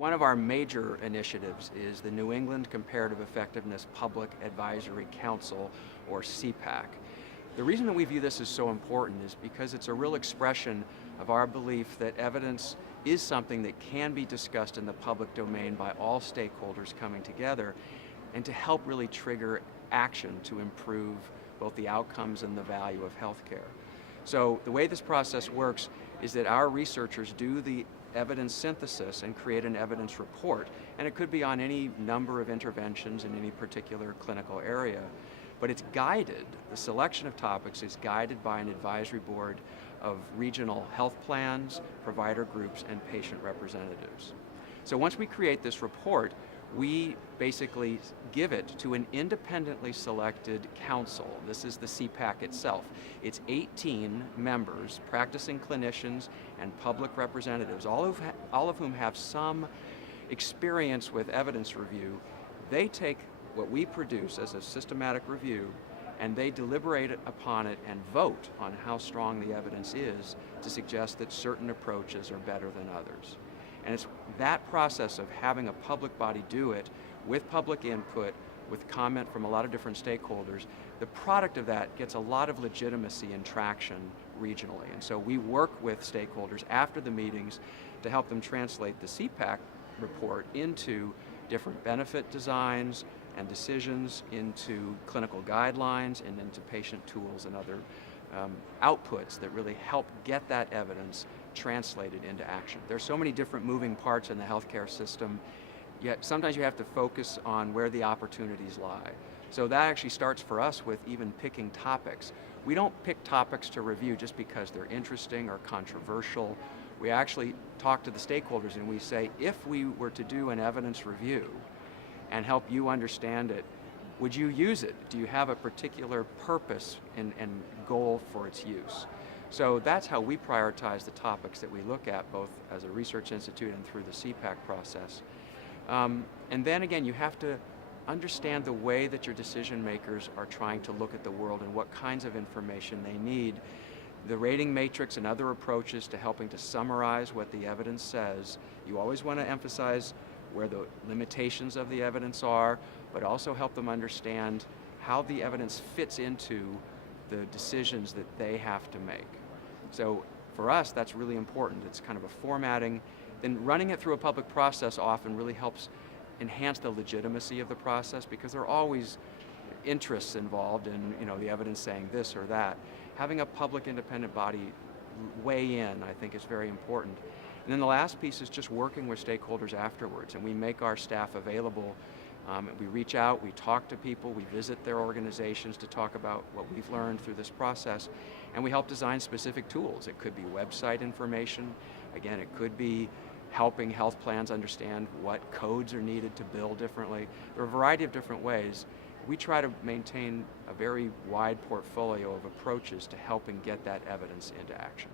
One of our major initiatives is the New England Comparative Effectiveness Public Advisory Council, or CEPAC. The reason that we view this as so important is because it's a real expression of our belief that evidence is something that can be discussed in the public domain by all stakeholders coming together, and to help really trigger action to improve both the outcomes and the value of healthcare. So the way this process works is that our researchers do the evidence synthesis and create an evidence report, and it could be on any number of interventions in any particular clinical area, but it's guided, the selection of topics is guided by an advisory board of regional health plans, provider groups, and patient representatives. So once we create this report, we basically give it to an independently selected council. This is the CEPAC itself. It's 18 members, practicing clinicians and public representatives, all of whom have some experience with evidence review. They take what we produce as a systematic review and they deliberate upon it and vote on how strong the evidence is to suggest that certain approaches are better than others. And it's that process of having a public body do it with public input, with comment from a lot of different stakeholders, the product of that gets a lot of legitimacy and traction regionally. And so we work with stakeholders after the meetings to help them translate the CEPAC report into different benefit designs and decisions, into clinical guidelines, and into patient tools and other outputs that really help get that evidence translated into action. There's so many different moving parts in the healthcare system, yet sometimes you have to focus on where the opportunities lie. So that actually starts for us with even picking topics. We don't pick topics to review just because they're interesting or controversial. We actually talk to the stakeholders and we say, if we were to do an evidence review and help you understand it, would you use it? Do you have a particular purpose and goal for its use? So that's how we prioritize the topics that we look at, both as a research institute and through the CEPAC process. And then again, you have to understand the way that your decision makers are trying to look at the world and what kinds of information they need. The rating matrix and other approaches to helping to summarize what the evidence says. You always want to emphasize where the limitations of the evidence are, but also help them understand how the evidence fits into the decisions that they have to make. So for us, that's really important. It's kind of a formatting. Then running it through a public process often really helps enhance the legitimacy of the process, because there are always interests involved in, the evidence saying this or that. Having a public independent body weigh in, I think, is very important. And then the last piece is just working with stakeholders afterwards, and we make our staff available. We reach out, we talk to people, we visit their organizations to talk about what we've learned through this process, and we help design specific tools. It could be website information. Again, it could be helping health plans understand what codes are needed to bill differently. There are a variety of different ways. We try to maintain a very wide portfolio of approaches to helping get that evidence into action.